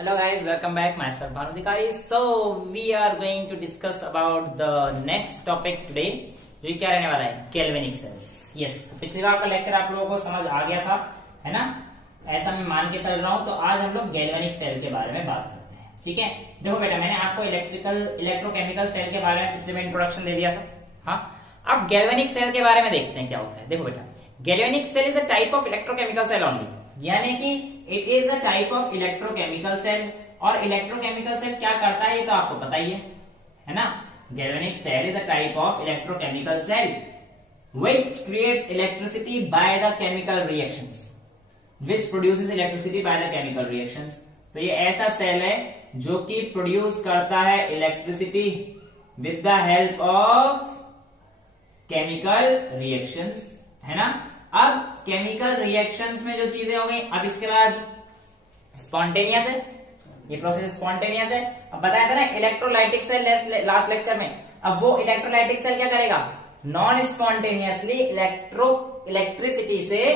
Hello guys, welcome back. Myself Bhanu Adhikari. So we are going to discuss about the next topic today. जो क्या रहने वाला है, galvanic sales. Yes, पिछली बार का लेक्चर आप लोगों को समझ आ गया था, है ना? ऐसा मैं मान के चल रहा हूं. तो आज हम लोग गैल्वेनिक सेल के बारे में बात करते हैं. ठीक है, देखो बेटा, मैंने आपको इलेक्ट्रोकेमिकल सेल के बारे में पिछले में इंट्रोडक्शन दे दिया था. हाँ, अब गैल्वेनिक सेल के बारे में देखते हैं क्या होता है. देखो बेटा, galvanic cell is a type of electrochemical cell only, यानी कि it is a type of electrochemical cell. और इलेक्ट्रोकेमिकल सेल क्या करता है ये तो आपको पता ही है ना? Galvanic cell is a type of electrochemical cell which creates electricity by the chemical reactions, which produces electricity by the chemical reactions. तो ये ऐसा सेल है जो कि प्रोड्यूस करता है electricity with the help of chemical reactions, है ना? अब केमिकल रिएक्शंस में जो चीजें हो गई, अब इसके बाद स्पॉन्टेनियस है, ये प्रोसेस स्पॉन्टेनियस है. अब बताया था ना इलेक्ट्रोलाइटिक सेल लास्ट लेक्चर में. अब वो इलेक्ट्रोलाइटिक सेल क्या करेगा? नॉन स्पॉन्टेनियसली इलेक्ट्रिसिटी से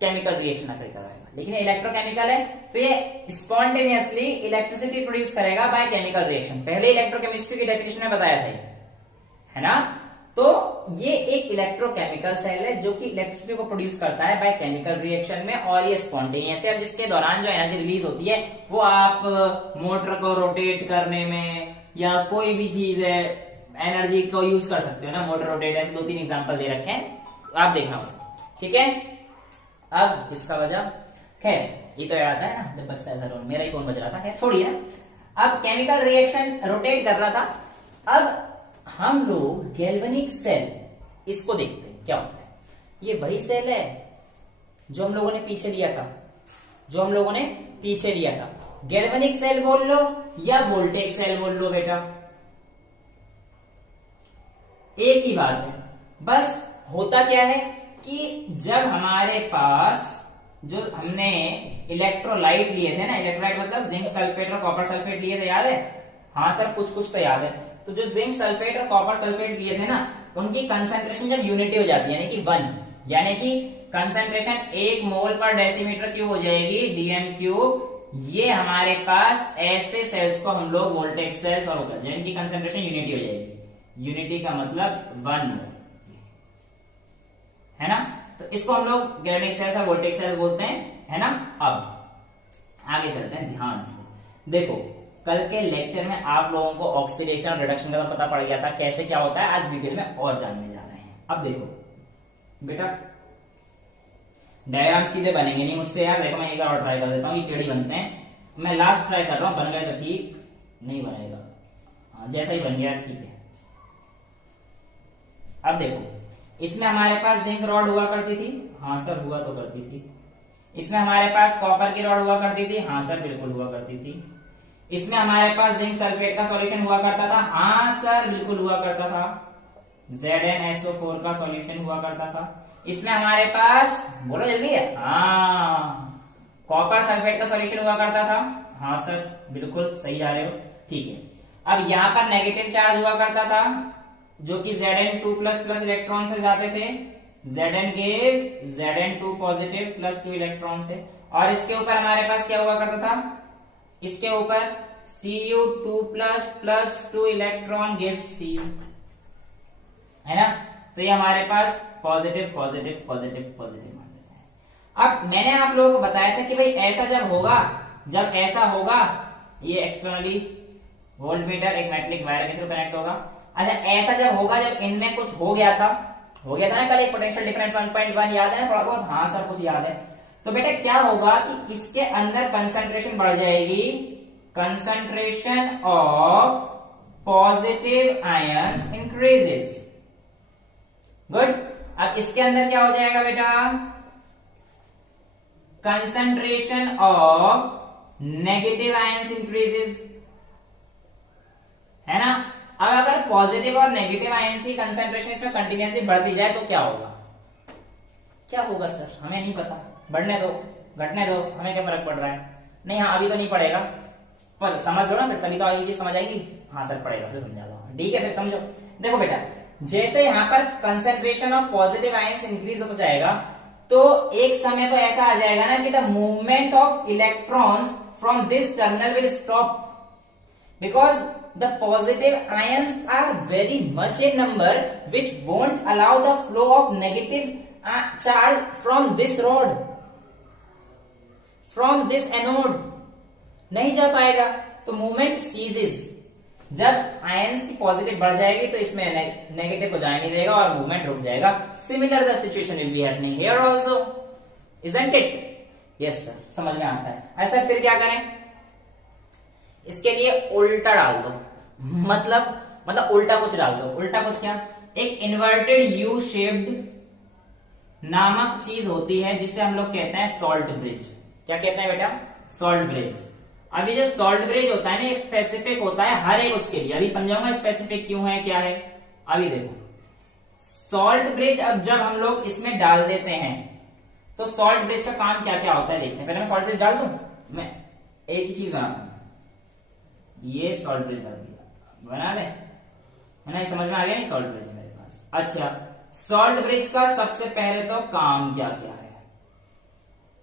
केमिकल रिएक्शन आकर करवाएगा. लेकिन इलेक्ट्रोकेमिकल है तो ये स्पॉन्टेनियसली इलेक्ट्रिसिटी प्रोड्यूस करेगा बाय केमिकल रिएक्शन. पहले इलेक्ट्रोकेमिस्ट्री की डेफिनेशन में बताया था, है ना? तो ये एक इलेक्ट्रोकेमिकल सेल है जो कि इलेक्ट्रिसिटी को प्रोड्यूस करता है बाय केमिकल रिएक्शन में, और ये स्पॉन्टेनियस है, जिसके दौरान जो एनर्जी रिलीज होती है वो आप मोटर को रोटेट करने में या कोई भी चीज है एनर्जी को यूज कर सकते हो ना. मोटर रोटेट, ऐसे 2-3 एग्जांपल दे रखे हैं, आप देखना उसको. ठीक है, अब इसका वजह खैर ये तो याद है ना, जब बचता है मेरा ही फोन बज रहा था. खैर छोड़िए. अब केमिकल रिएक्शन रोटेट कर रहा था. अब हम लोग गैल्वेनिक सेल इसको देखते हैं क्या होता है. ये वही सेल है जो हम लोगों ने पीछे लिया था, गैल्वेनिक सेल बोल लो या वोल्टेज सेल बोल लो बेटा, एक ही बात है. बस होता क्या है कि जब हमारे पास जो हमने इलेक्ट्रोलाइट लिए थे ना, इलेक्ट्रोलाइट मतलब जिंक सल्फेट और कॉपर सल्फेट लिए थे, याद है? हाँ सर, कुछ तो याद है. तो जो जिंक सल्फेट और कॉपर सल्फेट लिए थे ना, उनकी कंसंट्रेशन जब यूनिटी हो जाती है, यानी कि 1, यानी कि कंसंट्रेशन 1 मोल पर डेसीमीटर क्यूब हो जाएगी, डीएम क्यूब. ये हमारे पास ऐसे सेल्स को हम लोग वोल्टेज सेल्स और जिनकी कंसंट्रेशन यूनिटी हो जाएगी. यूनिटी का मतलब 1 मोल, है ना? तो इसको हम लोग गैल्वेनिक सेल्स और वोल्टेज सेल बोलते हैं, है ना? अब आगे चलते हैं ध्यान से. देखो, कल के लेक्चर में आप लोगों को ऑक्सीडेशन और रिडक्शन का तो पता पड़ गया था कैसे क्या होता है. आज डिटेल में और जानने जा रहे हैं. अब देखो बेटा, डायग्राम सीधे बनेंगे नहीं मुझसे यार. देखो मैं एक और ट्राई कर देता हूँ, ये टेढ़ी बनते हैं. मैं लास्ट ट्राई कर रहा हूँ, बन गए तो ठीक, नहीं बनेगा. हाँ, जैसा ही बन गया ठीक है. अब देखो, इसमें हमारे पास जिंक रॉड हुआ करती थी. हाँ सर, हुआ तो करती थी. इसमें हमारे पास कॉपर की रॉड हुआ करती थी. हाँ सर, बिल्कुल हुआ करती थी. इसमें हमारे पास जिंक सल्फेट का सॉल्यूशन हुआ करता था. हाँ सर, बिल्कुल हुआ करता था. ZnSO4 का सॉल्यूशन हुआ करता था. इसमें हमारे पास, बोलो जल्दी है, हाँ, कॉपर सल्फेट का सॉल्यूशन हुआ करता था. हाँ सर, बिल्कुल सही जा रहे हो. ठीक है, अब यहां पर नेगेटिव चार्ज हुआ करता था जो कि Zn2++ इलेक्ट्रॉन से जाते थे. Zn gives Zn2 positive +2 electron से. और इसके ऊपर हमारे पास क्या हुआ करता था? इसके ऊपर Cu2+ +2 इलेक्ट्रॉन गिव्स Cu, है ना? तो ये हमारे पास पॉजिटिव पॉजिटिव पॉजिटिव पॉजिटिव मान देते हैं. अब मैंने आप लोगों को बताया था कि भाई ऐसा जब ऐसा होगा, ये एक्सटर्नली वोल्टमीटर एक मेटलिक वायर के थ्रू कनेक्ट होगा. अच्छा, ऐसा जब होगा, जब इनमें कुछ हो गया था ना कल, एक पोटेंशियल डिफरेंस 1.1 याद है ना थोड़ा बहुत? हाँ सर, कुछ याद है. तो बेटा क्या होगा कि इसके अंदर कंसंट्रेशन बढ़ जाएगी, concentration of positive ions increases. Good. अब इसके अंदर क्या हो जाएगा बेटा? Concentration of negative ions increases, है ना? अब अगर पॉजिटिव और नेगेटिव आयंस की कंसंट्रेशन इसमें कंटिन्यूअसली बढ़ती जाए तो क्या होगा सर? हमें नहीं पता. बढ़ने दो, घटने दो, हमें क्या फर्क पड़ रहा है? नहीं, हाँ अभी तो नहीं पड़ेगा, पर समझ लो ना, फिर तभी तो आगे चीज समझ आएगी. हाँ सर, पड़ेगा, फिर समझा दो. ठीक है, फिर समझो. देखो बेटा, जैसे यहां पर concentration of positive ions increase होता जाएगा तो एक समय तो ऐसा आ जाएगा ना कि the movement of electrons from this terminal will stop because the positive ions are very much in number which won't allow the flow of negative charge from this rod, from this anode, नहीं जा पाएगा, तो movement ceases. जब ions की positive बढ़ जाएगी तो इसमें नेगेटिव को जाने नहीं देगा और मूवमेंट रुक जाएगा। Similar the situation will be happening here also, isn't it? Yes sir, समझ में आता है। ऐसा फिर क्या करें, इसके लिए उल्टा डाल दो, मतलब उल्टा कुछ डाल दो। उल्टा कुछ क्या, एक इन्वर्टेड यू शेप्ड नामक चीज होती है जिसे हम लोग कहते हैं सॉल्ट ब्रिज। क्या कहते हैं बेटा? Salt bridge. अभी जो सॉल्ट ब्रिज होता है ना, स्पेसिफिक होता है हर एक उसके लिए। अभी समझाऊंगा स्पेसिफिक क्यों है, क्या है। अभी देखो, सॉल्ट ब्रिज अब जब हम लोग इसमें डाल देते हैं तो सॉल्ट ब्रिज का काम क्या क्या होता है देखते हैं। पहले मैं सॉल्ट ब्रिज डाल दूं, मैं एक ही चीज बनाता हूं, ये सॉल्ट ब्रिज डाल दिया, बना ले, है ना? समझ में आ गया नहीं? सॉल्ट ब्रिज मेरे पास। अच्छा, सॉल्ट ब्रिज का सबसे पहले तो काम क्या क्या है,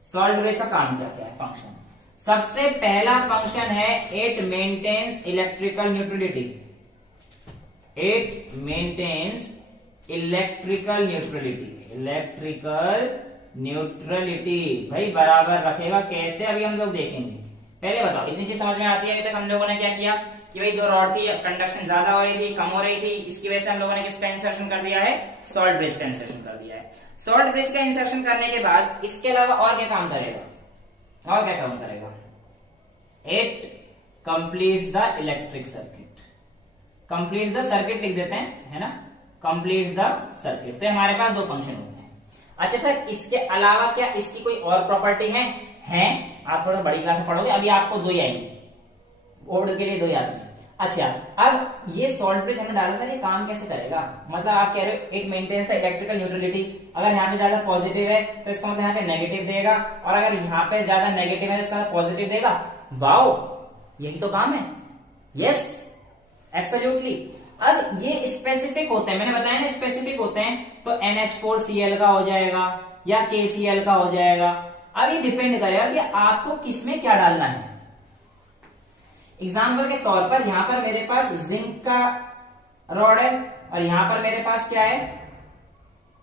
सॉल्ट ब्रिज का काम क्या क्या है, फंक्शन। सबसे पहला फंक्शन है it maintains electrical neutrality. It maintains electrical neutrality. Electrical neutrality भाई बराबर रखेगा। कैसे, अभी हम लोग देखेंगे। पहले बताओ, इतनी चीज समझ में आती है? अभी तक हम लोगों ने क्या किया कि भाई दो रॉड थी, कंडक्शन ज्यादा हो रही थी, कम हो रही थी, इसकी वजह से हम लोगों ने किसका इंसर्शन कर दिया है? सॉल्ट ब्रिज का इंसर्शन कर दिया है। सॉल्ट ब्रिज का इंसर्शन करने के बाद इसके अलावा और क्या काम करेगा, और क्या काम करेगा? It completes the electric circuit. Completes the circuit लिख देते हैं, है ना? Completes the circuit. तो हमारे पास दो फंक्शन होते हैं। अच्छा सर, इसके अलावा क्या इसकी कोई और प्रॉपर्टी है? आप थोड़ा बड़ी क्लास में पढ़ोगे, अभी आपको दो ही आएंगे, बोर्ड के लिए दो ही आती है। अच्छा, अब ये सॉल्ट ब्रिज हमने डाला सर, ये काम कैसे करेगा? मतलब आप कह रहे हो it maintains the electrical neutrality. अगर यहाँ पे ज्यादा पॉजिटिव है तो इसका मतलब यहाँ पे नेगेटिव देगा, और अगर यहाँ पे ज्यादा नेगेटिव है तो इसका पॉजिटिव देगा। वाओ, यही तो काम है। Yes, absolutely. अब ये स्पेसिफिक होते हैं, मैंने बताया ना स्पेसिफिक होते हैं, तो NH4Cl का हो जाएगा या KCl का हो जाएगा। अब ये डिपेंड करेगा कि आपको किसमें क्या डालना है। एग्जाम्पल के तौर पर यहां पर मेरे पास जिंक का रॉड है और यहां पर मेरे पास क्या है?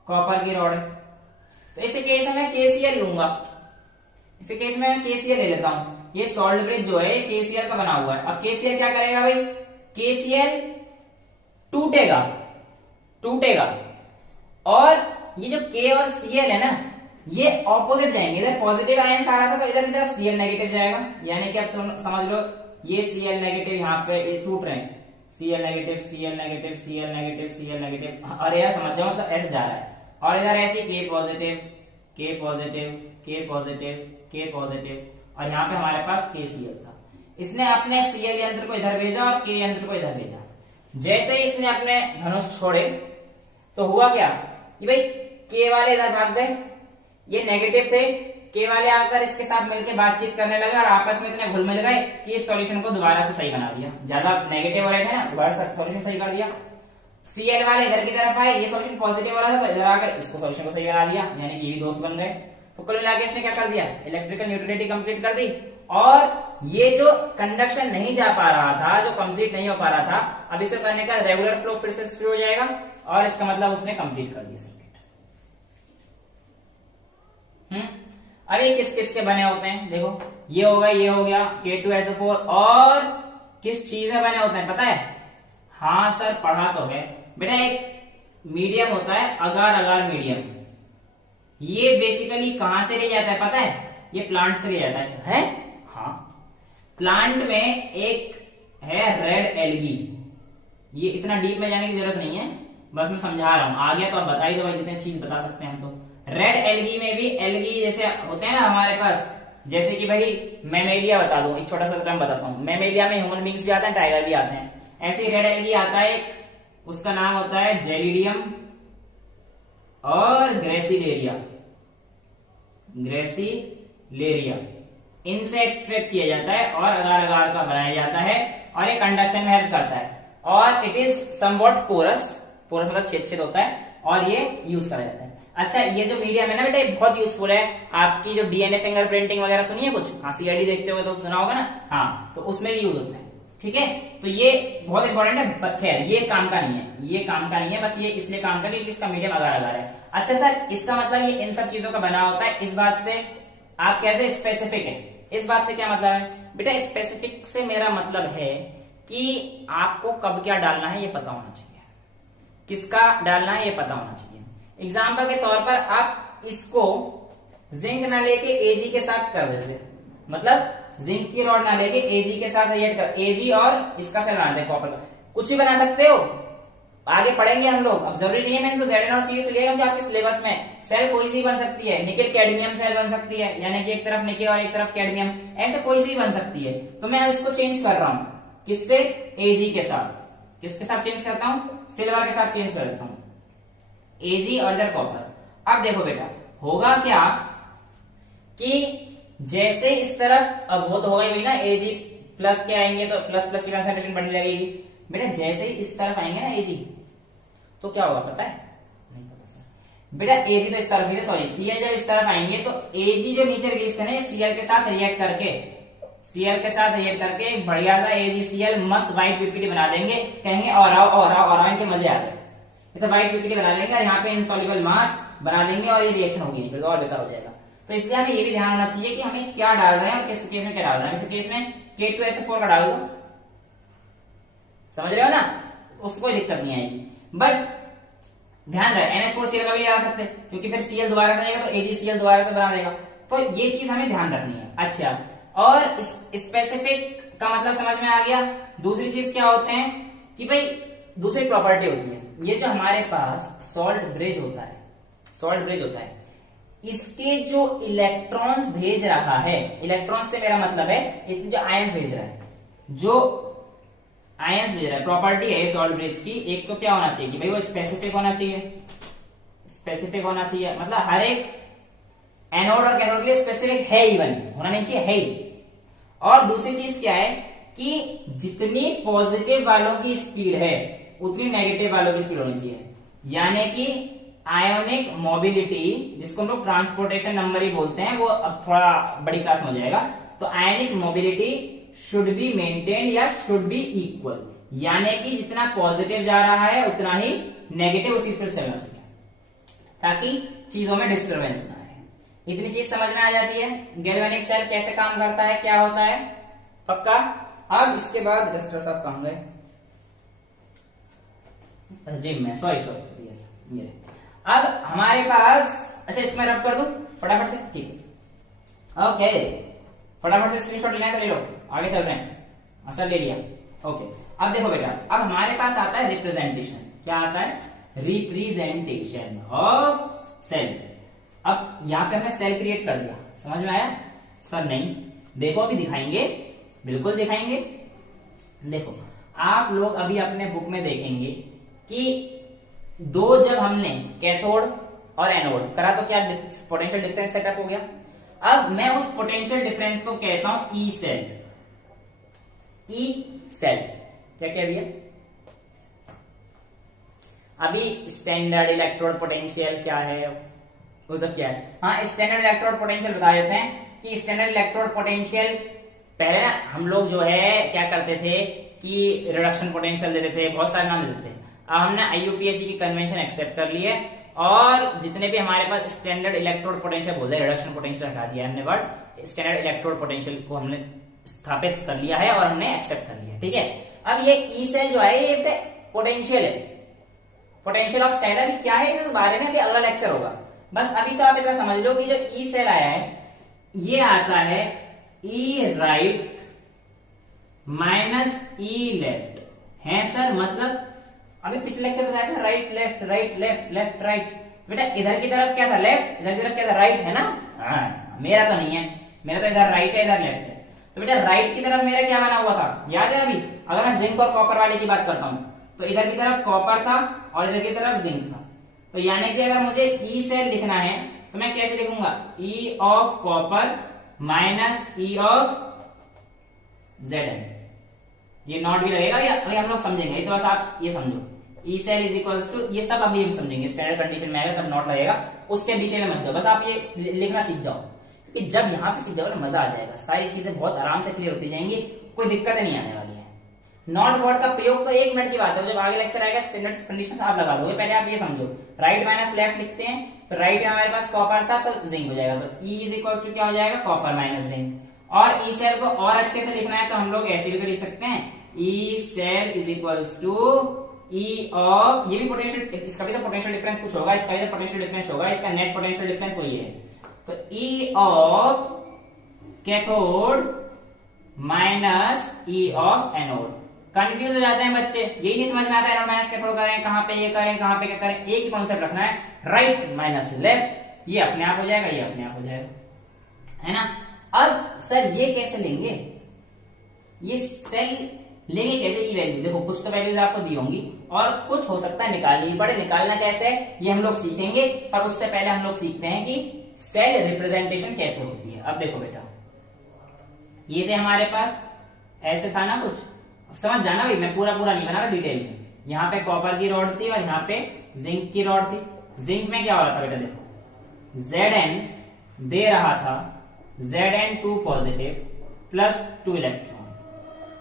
कॉपर की रॉड है। तो इस केस में मैं KCl लूंगा, इस केस में मैं KCl ले लेता हूं। ये सॉल्ट ब्रिज जो है KCl का बना हुआ है। अब KCl क्या करेगा भाई? KCl टूटेगा और ये जो K और Cl है ना, ये ऑपोजिट जाएंगे। इधर पॉजिटिव आयंस आ रहा था तो इधर की तरफ Cl नेगेटिव जाएगा। यानी कि आप समझ लो, ये Cl नेगेटिव यहाँ पे ये टूट रहे हैं, Cl negative, Cl negative, Cl negative, Cl negative. और यार समझ जाओ, मतलब ऐसे जा रहा है। और इधर ऐसे K positive, K positive, K positive, K positive, और यहाँ पे हमारे पास KCl था। इसने अपने Cl यंत्र को इधर भेजा और K यंत्र को इधर भेजा। जैसे ही इसने अपने धनुष छोड़े तो हुआ क्या कि भाई K वाले इधर भाग गए, ये नेगेटिव थे, K वाले आकर इसके साथ मिलकर बातचीत करने लगे और आपस में इतने घुल मिल गए कि इस सॉल्यूशन को दोबारा से सही बना दिया। ज्यादा नेगेटिव हो रहे थे ना, दोबारा से सॉल्यूशन सही कर दिया। Cl वाले इधर की तरफ आए, ये सॉल्यूशन पॉजिटिव हो रहा था तो इधर आकर इसको सॉल्यूशन को सही बना दिया, यानी कि ये भी दोस्त बन गए। तो कुल मिलाकर इसने क्या कर दिया? इलेक्ट्रिकल न्यूट्रलिटी कंप्लीट कर दी। और ये जो कंडक्शन नहीं जा पा रहा था, जो कंप्लीट नहीं हो पा रहा था, अब इसे करने का रेगुलर फ्लो फिर से शुरू हो जाएगा और इसका मतलब उसने कंप्लीट कर दिया सर्किट। अब ये किस किस के बने होते हैं? देखो, ये हो गया, ये हो गया K2SO4, और किस चीज में बने होते हैं पता है? हाँ सर, पढ़ा तो है बेटा। एक मीडियम होता है, अगार अगार मीडियम। ये बेसिकली कहां से ले जाता है पता है? ये प्लांट से ले जाता है? हाँ, प्लांट में एक है रेड एल्गी। ये इतना डीप में जाने की जरूरत नहीं है, बस मैं समझा रहा हूं। आ गया तो आप बता ही दो भाई, जितने चीज बता सकते हैं हम। तो रेड एल्गी में भी एल्गी जैसे होते हैं ना हमारे पास, जैसे कि भाई मैमेलिया बता दो, एक छोटा सा टर्म बताता हूं। मैमेलिया में ह्यूमन बींग्स भी आते हैं, टाइगर भी आते हैं। ऐसे ही रेड एल्गी आता है, उसका नाम होता है जेलिडियम और ग्रेसिलेरिया। ग्रेसिलेरिया, इनसे एक्सट्रैक्ट किया जाता है और अगार अगार का बनाया जाता है और ये कंडक्शन में हेल्प करता है। और it is somewhat porous, porous मतलब छेद छेद होता है, और ये यूज करा जाता है। अच्छा, ये जो मीडियम है ना बेटा, बहुत यूजफुल है। आपकी जो डीएनए फिंगरप्रिंटिंग वगैरह सुनी है कुछ, हाँ सीआईडी देखते हो तो सुना होगा ना, हाँ, तो उसमें भी यूज होता है। ठीक है, तो ये बहुत इंपॉर्टेंट है। खैर ये काम का नहीं है, ये काम का नहीं है, बस ये इसलिए काम का क्योंकि इसका मीडियम अगर अगर है। अच्छा सर, इसका मतलब ये इन सब चीजों का बना होता है, इस बात से आप कहते हैं स्पेसिफिक है। इस बात से क्या मतलब है बेटा? स्पेसिफिक से मेरा मतलब है कि आपको कब क्या डालना है ये पता होना चाहिए, किसका डालना है ये पता होना चाहिए। एग्जाम्पल के तौर पर आप इसको जिंक ना लेके एजी के साथ कर देते, मतलब जिंक की रॉड ना लेके एजी के साथ रिएक्ट कर, एजी और इसका सेल बनाते हैं कॉपर का, कुछ भी बना सकते हो, आगे पढ़ेंगे हम लोग। अब जरूरी नहीं है मैंने तो Zn और Cs लिया क्योंकि आपके सिलेबस में सेल कोई सी बन सकती है, निकेल कैडमियम सेल बन सकती है, यानी कि एक तरफ निकेल और एक तरफ कैडमियम, ऐसे कोई सी बन सकती है। तो मैं इसको चेंज कर रहा हूं, किससे? एजी के साथ। किसके साथ चेंज करता हूं? सिल्वर के साथ चेंज कर देता हूं, एजी और इधर कॉपर। अब देखो बेटा होगा क्या कि जैसे इस तरफ, अब वो तो होगा ही ना, एजी प्लस के आएंगे तो प्लस प्लस की कंसंट्रेशन बढ़ने लगेगी बेटा। जैसे ही इस तरफ आएंगे ना एजी, तो क्या होगा पता है? नहीं पता सर। बेटा एजी तो इस तरफ ही, सॉरी सीएल जब इस तरफ आएंगे तो एजी जो नीचे रिलीज थे ना, सीएल के साथ रिएक्ट करके, सीएल के साथ रिएक्ट करके एक बढ़िया सा एजी सीएल मस्त व्हाइट पीपीटी बना देंगे, कहेंगे और आओ और आओ और आओ, इनके मजे आ गए। ये तो व्हाइट पीपीटी बना देंगे और यहाँ पे इनसॉल्युबल मास बना देंगे और ये रिएक्शन होगी नहीं, फिर और बेकार हो जाएगा। तो इसलिए हमें ये भी ध्यान होना चाहिए कि हमें क्या डाल रहे हैं और किस केस में क्या डाल रहे हैं। इस केस में K2SO4 का डाल दो, समझ रहे हो ना, उसको कोई दिक्कत नहीं आएगी। बट ध्यान रहे NH4Cl का भी डाल सकते हैं क्योंकि फिर Cl दोबारा से आएगा तो AgCl दोबारा से बना देगा, तो ये चीज हमें ध्यान रखनी है। अच्छा, और स्पेसिफिक का मतलब समझ में आ गया। दूसरी चीज क्या होते हैं कि भाई दूसरी प्रॉपर्टी होती है, ये जो हमारे पास सॉल्ट ब्रिज होता है, सॉल्ट ब्रिज होता है, इसके जो इलेक्ट्रॉन्स भेज रहा है, इलेक्ट्रॉन्स से मेरा मतलब है इसमें जो आयंस भेज रहा है, जो आयंस भेज रहा है, प्रॉपर्टी है सॉल्ट ब्रिज की। एक तो क्या होना चाहिए कि भाई वो स्पेसिफिक होना चाहिए, स्पेसिफिक होना चाहिए, मतलब हर एक एनोड और कैथोड के लिए स्पेसिफिक है, इवन होना नहीं चाहिए, है ही। और दूसरी चीज क्या है कि जितनी पॉजिटिव वालों की स्पीड है उतनी नेगेटिव वालों की स्पीड होनी चाहिए, यानी कि आयोनिक मोबिलिटी, जिसको हम लोग ट्रांसपोर्टेशन नंबर ही बोलते हैं, वो अब थोड़ा बड़ी क्लास में हो जाएगा। तो ionic mobility should be maintain या शुड बी इक्वल, यानी कि जितना पॉजिटिव जा रहा है उतना ही नेगेटिव उसकी स्पीड चलना चाहिए, ताकि चीजों में डिस्टर्बेंस ना आए। इतनी चीज समझ में आ जाती है गैल्वेनिक सेल कैसे काम करता है, क्या होता है, पक्का। अब इसके बाद रस्टर साहब कहां गए? जिम में, सॉरी सॉरी, ये अब हमारे पास, अच्छा इसमें रब कर दूं फटाफट से, ठीक है, ओके, फटाफट से स्क्रीनशॉट लेना है तो ले लो, आगे चल रहे हैं, असर ले लिया, ओके। अब देखो बेटा, अब हमारे पास आता है रिप्रेजेंटेशन, क्या आता है? Representation of cell. अब यहां पे हमने सेल क्रिएट कर दिया, समझ में आया? सर नहीं, देखो अभी दिखाएंगे, बिल्कुल दिखाएंगे। देखो आप लोग अभी अपने बुक में देखेंगे कि दो जब हमने कैथोड और एनोड करा तो क्या पोटेंशियल डिफरेंस सेटअप हो गया। अब मैं उस पोटेंशियल डिफरेंस को कहता हूं ई सेल। ई सेल क्या कह दिया? अभी स्टैंडर्ड इलेक्ट्रोड पोटेंशियल क्या है, वो सब क्या है? हाँ, स्टैंडर्ड इलेक्ट्रोड पोटेंशियल बता देते हैं कि स्टैंडर्ड इलेक्ट्रोड पोटेंशियल पहले ना हम लोग जो है क्या करते थे कि रिडक्शन पोटेंशियल देते थे, बहुत सारे नाम देते थे। अब हमने IUPAC की कन्वेंशन एक्सेप्ट कर ली है और जितने भी हमारे पास स्टैंडर्ड इलेक्ट्रोड पोटेंशियल बोलते हैं, रिडक्शन पोटेंशियल हटा दिया हमने, वर्ड स्टैंडर्ड इलेक्ट्रोड पोटेंशियल को हमने स्थापित कर लिया है और हमने एक्सेप्ट कर लिया, ठीक है। अब ये ई सेल जो है ये पोटेंशियल है, पोटेंशियल ऑफ सेल अभी क्या है इस बारे में अभी अगला लेक्चर होगा। बस अभी तो आप इतना समझ लो कि जो ई सेल आया है ये आता है ई राइट माइनस ई लेफ्ट है सर, मतलब अभी पिछले लेक्चर बताया था right left right left left right, बेटा इधर की तरफ क्या था लेफ्ट, इधर की तरफ क्या था राइट, है ना? हाँ, मेरा तो नहीं है, मेरा तो इधर राइट है इधर लेफ्ट है। तो बेटा राइट की तरफ मेरा क्या बना हुआ था याद है? अभी अगर मैं जिंक और कॉपर वाले की बात करता हूं तो इधर की तरफ कॉपर था और इधर की तरफ जिंक था। तो यानी कि अगर मुझे ई सेल लिखना है तो मैं कैसे लिखूंगा? ई of copper minus E of Zn। ये नॉट भी लगेगा, या अभी हम लोग समझेंगे, तो बस आप ये समझो E cell is equals to, ये सब अभी हम समझेंगे, स्टैंडर्ड कंडीशन में आएगा तब नॉट लगेगा, उसके डिटेल में मत जाओ, बस आप ये लिखना सीख जाओ, कि जब यहाँ पे सीख जाओ ना मजा आ जाएगा, सारी चीजें बहुत आराम से क्लियर होती जाएंगी, कोई दिक्कत नहीं आने वाली है। नॉट वर्ड का प्रयोग तो 1 मिनट की बात है, जब आगे लेक्चर आएगा स्टैंडर्ड कंडीशन आप लगा लोगे, पहले आप ये समझो, राइट माइनस लेफ्ट लिखते हैं, तो राइट में हमारे पास कॉपर था तो जिंक हो जाएगा, तो ई इज इक्वल टू क्या हो जाएगा, कॉपर माइनस जिंक। और ई सेल को और अच्छे से लिखना है तो हम लोग ऐसे भी तो लिख सकते हैं, E cell is equals to E of, ये भी पोटेंशियल, इसका भी तो पोटेंशियल डिफरेंस कुछ होगा, इसका भी तो पोटेंशियल डिफरेंस होगा, इसका नेट पोटेंशियल डिफरेंस वही है, तो ई of cathode minus E of anode. Confuse हो जाते हैं बच्चे, यही नहीं समझ में आता है एनोड माइनस कैथोड करें, कहां पे ये करें, कहां पे क्या करें, एक ही कॉन्सेप्ट रखना है, राइट माइनस लेफ्ट, ये अपने आप हो जाएगा, ये अपने आप हो जाएगा, है ना। अब सर ये कैसे लेंगे, ये सेल लेंगे कैसे की वैल्यू, देखो कुछ तो वैल्यूज आपको दी होंगी और कुछ हो सकता है निकालनी पड़े, निकालना कैसे है ये हम लोग सीखेंगे, पर उससे पहले हम लोग सीखते हैं कि सेल रिप्रेजेंटेशन कैसे होती है। अब देखो बेटा, ये थे हमारे पास, ऐसे था ना कुछ, अब समझ जाना भाई, मैं पूरा नहीं बना रहा डिटेल में, यहाँ पे कॉपर की रॉड थी और यहाँ पे जिंक की रॉड थी। जिंक में क्या हो रहा था बेटा, देखो Zn दे रहा था Zn2 positive plus 2 electron,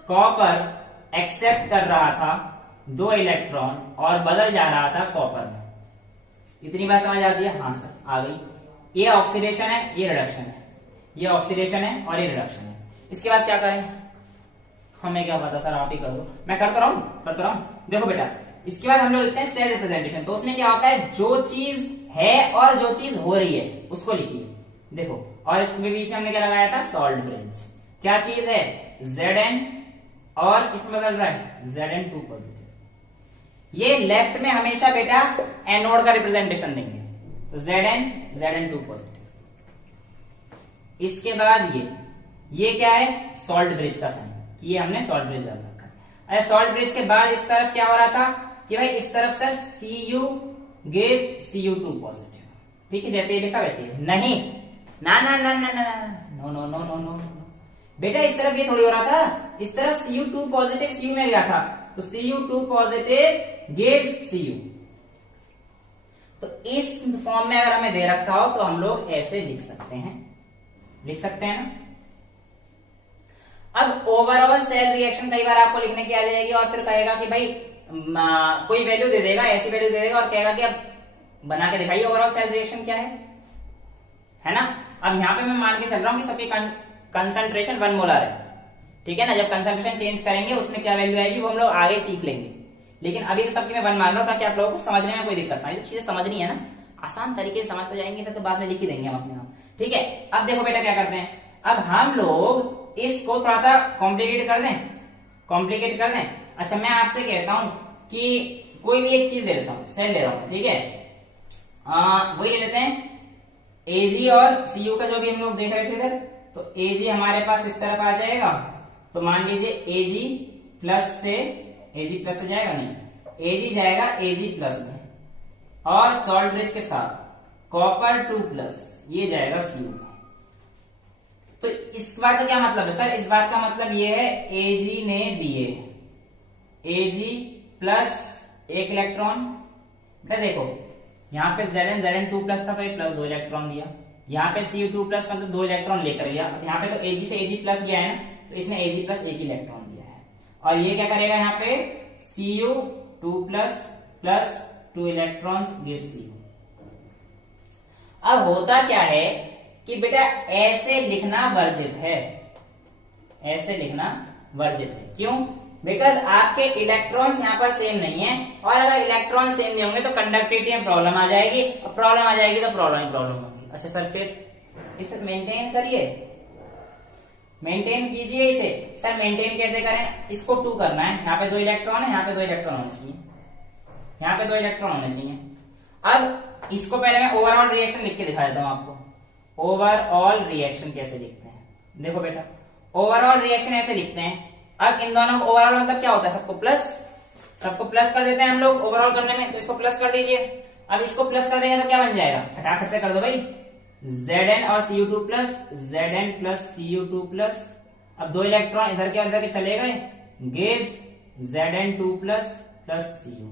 copper accept कर रहा था 2 इलेक्ट्रॉन और बदल जा रहा था कॉपर में। इतनी बात समझ आती है, हाँ सर आ गई। ये ऑक्सीडेशन है, ये रिडक्शन है, ये ऑक्सीडेशन है और ये रिडक्शन है। इसके बाद क्या करें, हमें क्या पता सर, आप ही कर दो, मैं करता रहा हूं। देखो बेटा, इसके बाद हम लोग लिखते हैं सेल रिप्रेजेंटेशन, तो उसमें क्या होता है, जो चीज है और जो चीज हो रही है उसको लिखिए, देखो, और इसके बीच में हमने क्या लगाया था, सॉल्ट ब्रिज। क्या चीज है, Zn, और किसमें बदल रहा है, Zn2 पॉजिटिव। ये लेफ्ट में हमेशा बेटा एनोड का रिप्रेजेंटेशन देंगे, तो Zn2 पॉजिटिव। इसके बाद ये क्या है, सॉल्ट ब्रिज का साइन, ये हमने सॉल्ट ब्रिज डाल रखा है। अरे सॉल्ट ब्रिज के बाद इस तरफ क्या हो रहा था कि भाई इस तरफ से Cu गिव Cu2 पॉजिटिव, ठीक है, जैसे ये लिखा वैसे ही। नहीं, ना ना ना ना ना no no no no no बेटा, इस तरफ ये थोड़ी हो रहा था, इस तरफ Cu2 पॉजिटिव Cu में गया था, तो Cu2 पॉजिटिव गिव्स Cu। तो इस फॉर्म में अगर हमें दे रखा हो तो हम लोग ऐसे लिख सकते हैं ना। अब ओवरऑल सेल रिएक्शन कई बार आपको लिखने की आ जाएगी और फिर कहेगा कि भाई कोई वैल्यू दे देगा, ऐसी वैल्यू दे देगा और कहेगा कि अब बना के दिखाइए ओवरऑल सेल रिएक्शन क्या है ना। अब यहाँ पे मैं मान के चल रहा हूँ कि सबकी कंसंट्रेशन 1 मोलर है, ठीक है ना। जब कंसंट्रेशन चेंज करेंगे उसमें क्या वैल्यू आएगी वो हम लोग आगे सीख लेंगे, लेकिन अभी तो सबकी मैं 1 मान रहा हूँ ताकि आप लोगों को समझने में कोई दिक्कत ना, ये चीजें समझनी है ना, आसान तरीके से समझते जाएंगे फिर तो बाद में लिख ही देंगे हम अपने आप, ठीक है। अब देखो बेटा क्या करते हैं, अब हम लोग इसको थोड़ा सा कॉम्प्लिकेट कर दें। अच्छा, मैं आपसे कहता हूं कि कोई भी एक चीज ले लेता हूं, सेल ले रहा हूं, ठीक है, वही ले लेते हैं Ag और Cu का जो भी हम लोग देख रहे थे इधर, तो Ag हमारे पास इस तरफ आ जाएगा, तो मान लीजिए Ag प्लस से जाएगा, नहीं Ag जाएगा Ag प्लस में, और सॉल्ट ब्रिज के साथ कॉपर 2 प्लस ये जाएगा Cu में। तो इस बात का क्या मतलब है सर, इस बात का मतलब ये है Ag ने दिए Ag प्लस 1 इलेक्ट्रॉन, बेटा देखो यहाँ पे Zn2 प्लस था तो ये प्लस 2 इलेक्ट्रॉन दिया, यहाँ पे Cu2 प्लस मतलब 2 इलेक्ट्रॉन लेकर गया। अब यहाँ पे तो Ag से Ag प्लस गया है ना, तो इसने Ag प्लस 1 इलेक्ट्रॉन दिया है, और ये क्या करेगा यहाँ पे Cu2 plus 2 electrons give Cu। अब होता क्या है कि बेटा ऐसे लिखना वर्जित है, क्यों, बिकॉज आपके इलेक्ट्रॉन्स यहाँ पर सेम नहीं है, और अगर इलेक्ट्रॉन सेम नहीं होंगे तो कंडक्टिविटी में प्रॉब्लम आ जाएगी, और प्रॉब्लम आ जाएगी तो प्रॉब्लम होगी। अच्छा सर, फिर इसे मेंटेन कीजिए इसे। सर मेंटेन कैसे करें, इसको 2 करना है, यहाँ पे 2 इलेक्ट्रॉन है, यहाँ पे 2 इलेक्ट्रॉन होने चाहिए, यहाँ पे 2 इलेक्ट्रॉन होने चाहिए। अब इसको पहले मैं ओवरऑल रिएक्शन लिख के दिखा देता हूं आपको, ओवरऑल रिएक्शन कैसे लिखते हैं। देखो बेटा, ओवरऑल रिएक्शन ऐसे लिखते हैं। अब इन दोनों को ओवरऑल मतलब क्या होता है, सबको प्लस कर देते हैं हम लोग ओवरऑल करने में, तो इसको प्लस कर दीजिए। अब इसको प्लस कर देंगे तो क्या बन जाएगा, फटाफट से कर दो भाई, Zn और Cu2 plus Zn plus Cu2 plus, अब 2 इलेक्ट्रॉन इधर के अंदर के चले गए, गिव्स Zn2 प्लस Cu।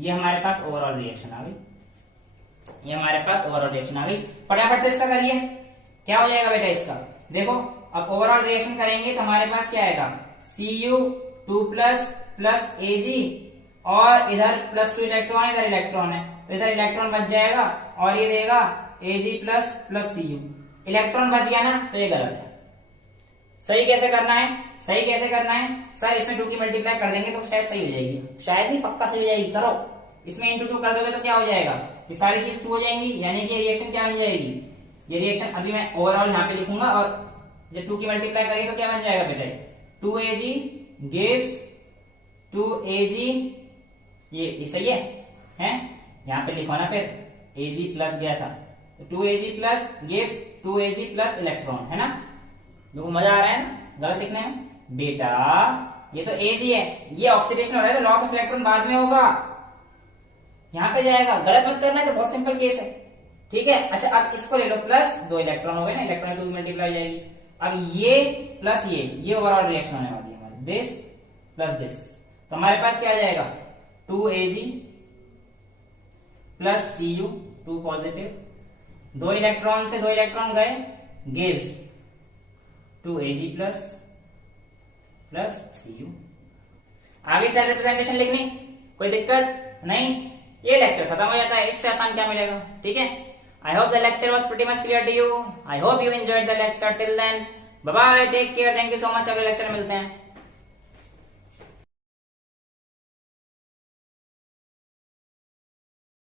ये हमारे पास ओवरऑल रिएक्शन आ गई, ये हमारे पास ओवरऑल रिएक्शन आ गई। फटाफट से इसका करिए, क्या हो जाएगा बेटा इसका, देखो अब ओवरऑल रिएक्शन करेंगे तो हमारे पास क्या आएगा, Cu2 प्लस Ag, और इधर +2 इलेक्ट्रॉन, इधर इलेक्ट्रॉन है तो इधर इलेक्ट्रॉन बच जाएगा और ये देगा Ag प्लस Cu। इलेक्ट्रॉन बच गया ना, तो ये गलत है। सही कैसे करना है, सही कैसे करना है सर, इसमें 2 की मल्टीप्लाई कर देंगे तो शायद सही हो जाएगी, शायद नहीं पक्का सही हो जाएगी, करो। इसमें इंटू 2 कर दोगे तो क्या हो जाएगा, ये सारी चीज 2 हो जाएंगी, यानी कि ये रिएक्शन क्या बन जाएगी, ये रिएक्शन अभी मैं ओवरऑल यहाँ पे लिखूंगा और जब 2 की मल्टीप्लाई करेंगे तो क्या बन जाएगा बेटे, 2Ag gives 2Ag, ये सही है यहाँ पे लिखो ना, फिर Ag प्लस गया था तो 2Ag plus gives 2Ag plus electron, है ना। देखो मजा आ रहा है ना गलत लिखने में बेटा, ये तो Ag है, ये ऑक्सीडेशन हो रहा है तो लॉस ऑफ इलेक्ट्रॉन बाद में होगा, यहाँ पे जाएगा, गलत मत करना है, तो बहुत सिंपल केस है, ठीक है। अच्छा अब इसको ले लो, प्लस 2 इलेक्ट्रॉन हो गए ना, इलेक्ट्रॉन 2 मल्टीप्लाई हो जाएगी। अब ये प्लस ये ओवरऑल रिएक्शन होने वाली है हमारी, दिस प्लस दिस, तो हमारे पास क्या आ जाएगा, 2Ag plus Cu, 2 positive, 2 electron से 2 इलेक्ट्रॉन गए, गिव्स 2Ag प्लस Cu। आगे सेल रिप्रेजेंटेशन लिखनी, कोई दिक्कत नहीं, ये लेक्चर खत्म हो जाता है, इससे आसान क्या मिलेगा, ठीक है। I hope the lecture was pretty much clear to you. I hope you enjoyed the lecture. Till then, bye bye, take care, thank you so much, अगले लेक्चर में मिलते हैं।